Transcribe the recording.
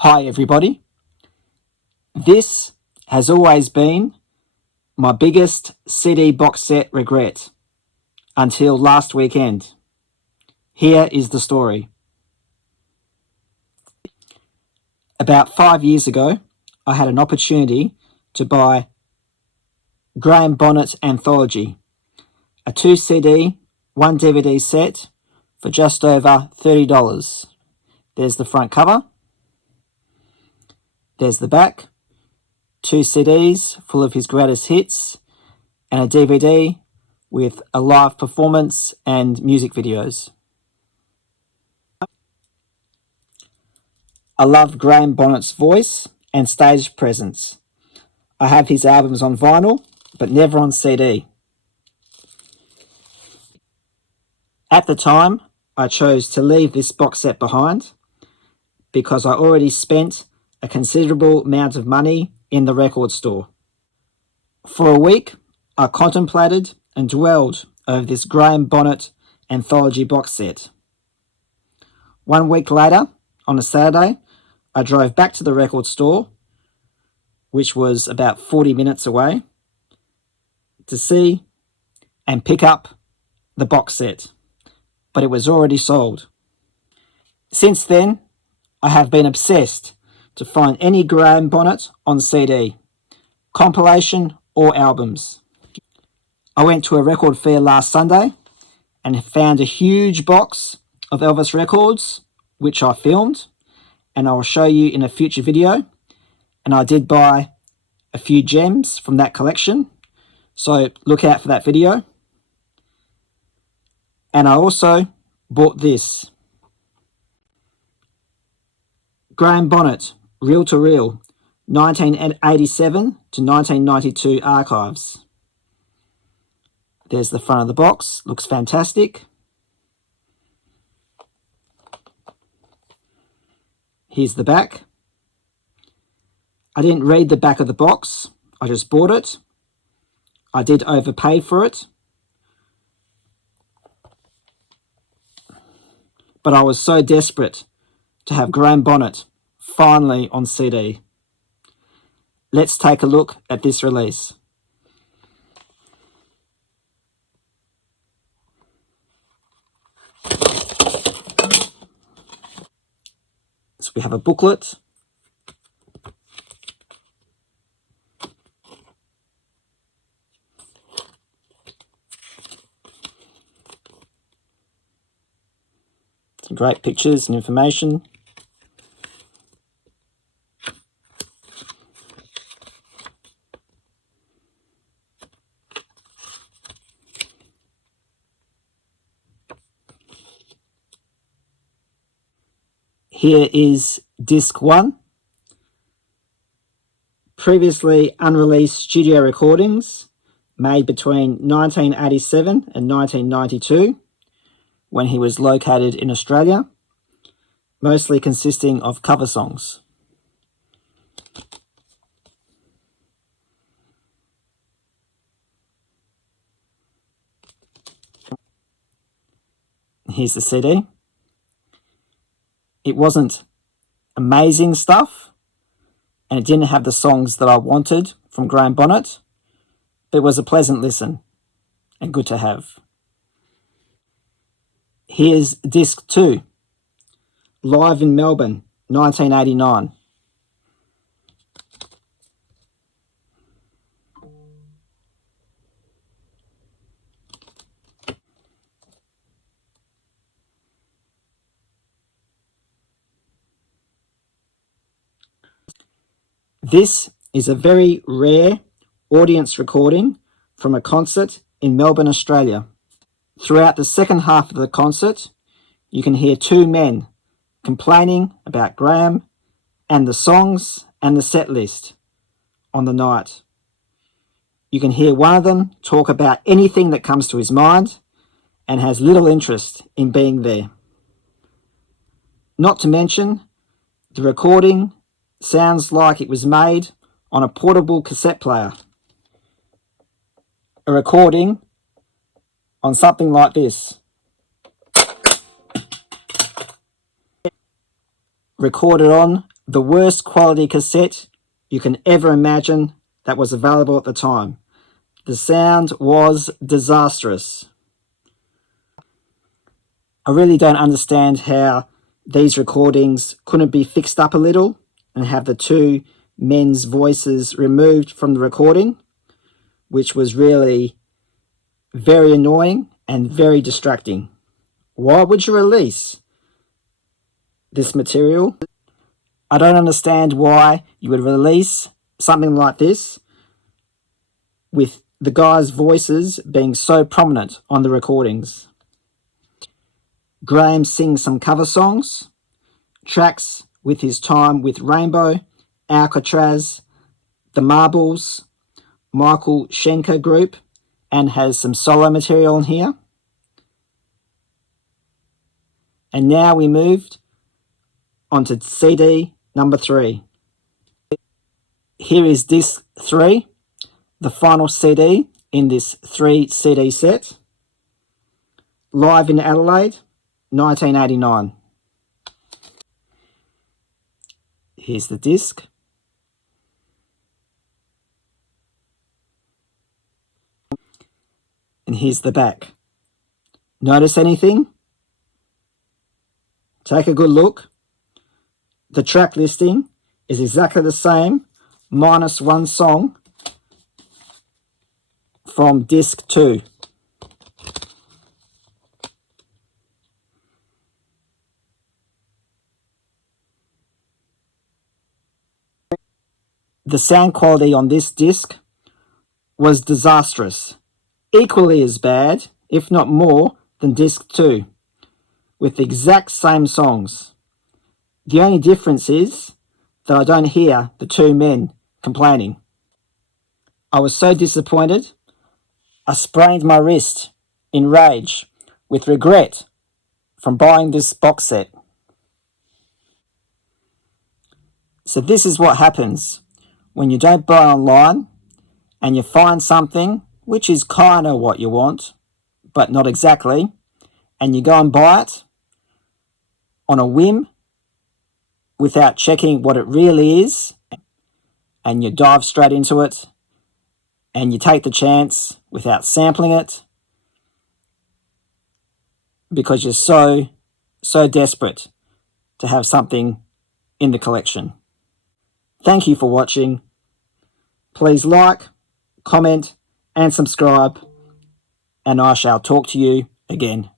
Hi everybody. This has always been my biggest CD box set regret until last weekend. Here is the story. About 5 years ago, I had an opportunity to buy Graham Bonnet's Anthology, a 2 CD, 1 DVD set for just over $30. There's the front cover. There's the back. 2 CDs full of his greatest hits and a DVD with a live performance and music videos. I love Graham Bonnet's voice and stage presence. I have his albums on vinyl, but never on CD. At the time, I chose to leave this box set behind because I already spent a considerable amount of money in the record store. For a week, I contemplated and dwelled over this Graham Bonnet Anthology box set. 1 week later, on a Saturday, I drove back to the record store, which was about 40 minutes away, to see and pick up the box set, but it was already sold. Since then, I have been obsessed to find any Graham Bonnet on CD, compilation or albums. I went to a record fair last Sunday and found a huge box of Elvis records, which I filmed, and I will show you in a future video. And I did buy a few gems from that collection, so look out for that video. And I also bought this Graham Bonnet Reel to Reel 1987 to 1992 archives. There's the front of the box, looks fantastic. Here's the back. I didn't read the back of the box, I just bought it. I did overpay for it, but I was so desperate to have Graham Bonnet finally on CD. Let's take a look at this release. So we have a booklet. Some great pictures and information. Here is disc 1. Previously unreleased studio recordings made between 1987 and 1992 when he was located in Australia, mostly consisting of cover songs. Here's the CD. It wasn't amazing stuff, and it didn't have the songs that I wanted from Graham Bonnet, but it was a pleasant listen and good to have. Here's disc 2, Live in Melbourne, 1989. This is a very rare audience recording from a concert in Melbourne, Australia. Throughout the second half of the concert, you can hear 2 men complaining about Graham and the songs and the set list on the night. You can hear one of them talk about anything that comes to his mind and has little interest in being there. Not to mention, the recording sounds like it was made on a portable cassette player. A recording on something like this. Recorded on the worst quality cassette you can ever imagine that was available at the time. The sound was disastrous. I really don't understand how these recordings couldn't be fixed up a little and have the two men's voices removed from the recording, which was really very annoying and very distracting. Why would you release this material? I don't understand why you would release something like this with the guys' voices being so prominent on the recordings. Graham sings some cover songs, tracks with his time with Rainbow, Alcatraz, The Marbles, Michael Schenker Group, and has some solo material in here. And now we moved onto CD number 3. Here is disc 3, the final CD in this 3 CD set. Live in Adelaide, 1989. Here's the disc. And here's the back. Notice anything? Take a good look. The track listing is exactly the same, minus one song from disc 2. The sound quality on this disc was disastrous, equally as bad, if not more, than disc 2, with the exact same songs. The only difference is that I don't hear the two men complaining. I was so disappointed, I sprained my wrist in rage with regret from buying this box set. So this is what happens when you don't buy online and you find something which is kind of what you want, but not exactly, and you go and buy it on a whim without checking what it really is, and you dive straight into it, and you take the chance without sampling it because you're so desperate to have something in the collection. Thank you for watching. Please like, comment, and subscribe, and I shall talk to you again.